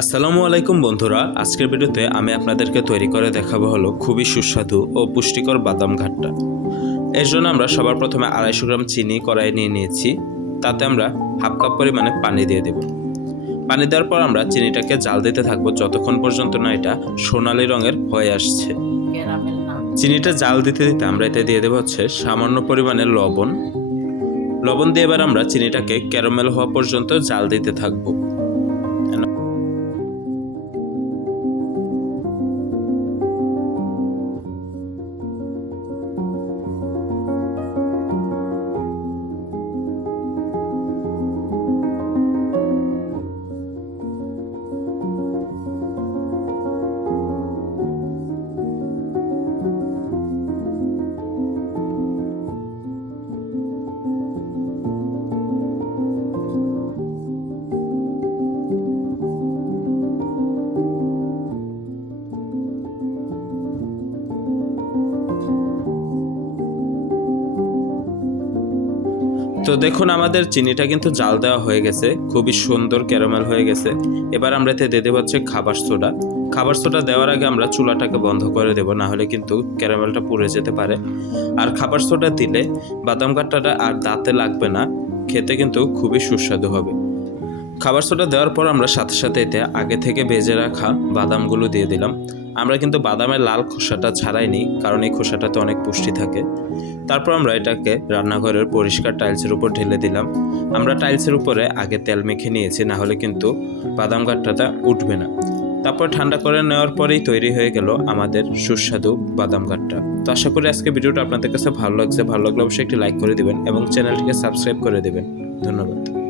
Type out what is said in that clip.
আসসালামু আলাইকুম বন্ধুরা, আজকের ভিডিওতে আমি আপনাদেরকে তৈরি করে দেখাবো হলো খুবই সুস্বাদু ও পুষ্টিকর বাদাম ঘাটটা। এর জন্য আমরা সবার প্রথমে 250 গ্রাম চিনি কড়াইয়ে নিয়ে নিয়েছি। তাতে আমরা হাফ কাপ পরিমাণে পানি দিয়ে দেব। পানি দেওয়ার পর আমরা চিনিটাকে জাল দিতে থাকবো যতক্ষণ পর্যন্ত না এটা সোনালী রঙের হয়ে আসছে। চিনিটা জাল দিতে দিতে আমরা এতে দিয়ে দেবো সামান্য পরিমাণে লবণ দিয়ে এবার আমরা চিনিটাকে ক্যারামেল হওয়া পর্যন্ত জাল দিতে থাকবো। তো দেখুন, আমাদের চিনিটা কিন্তু জাল দেওয়া হয়ে গেছে, খুবই সুন্দর ক্যারামেল হয়ে গেছে। এবার আমরা এতে দিয়ে দেবো খাবার সোডা দেওয়ার আগে আমরা চুলাটাকে বন্ধ করে দেব, না হলে কিন্তু ক্যারামেলটা পুড়ে যেতে পারে। আর খাবার সোডা দিলে বাদাম ঘাটটা আর দাঁতে লাগবে না, খেতে কিন্তু খুবই সুস্বাদু হবে। খাবার সোডা দেওয়ার পর আমরা সাথে সাথে এতে আগে থেকে ভেজে রাখা বাদামগুলো দিয়ে দিলাম। আমরা কিন্তু বাদামের লাল খোসাটা ছাড়াইনি, কারণ এই খোসাটাতে অনেক পুষ্টি থাকে। তারপর আমরা এটাকে রান্নাঘরের পরিষ্কার টাইলসের উপর ঢেলে দিলাম। আমরা টাইলসের উপরে আগে তেল মেখে নিয়েছি, না হলে কিন্তু বাদাম ঘাটটা উঠবে না। তারপর ঠান্ডা করে নেওয়ার পরেই তৈরি হয়ে গেল আমাদের সুস্বাদু বাদাম ঘাটটা। তো আশা করি আজকে ভিডিওটা আপনাদের কাছে ভালো লাগছে। ভালো লাগলে অবশ্যই একটি লাইক করে দিবেন এবং চ্যানেলটিকে সাবস্ক্রাইব করে দেবেন। ধন্যবাদ।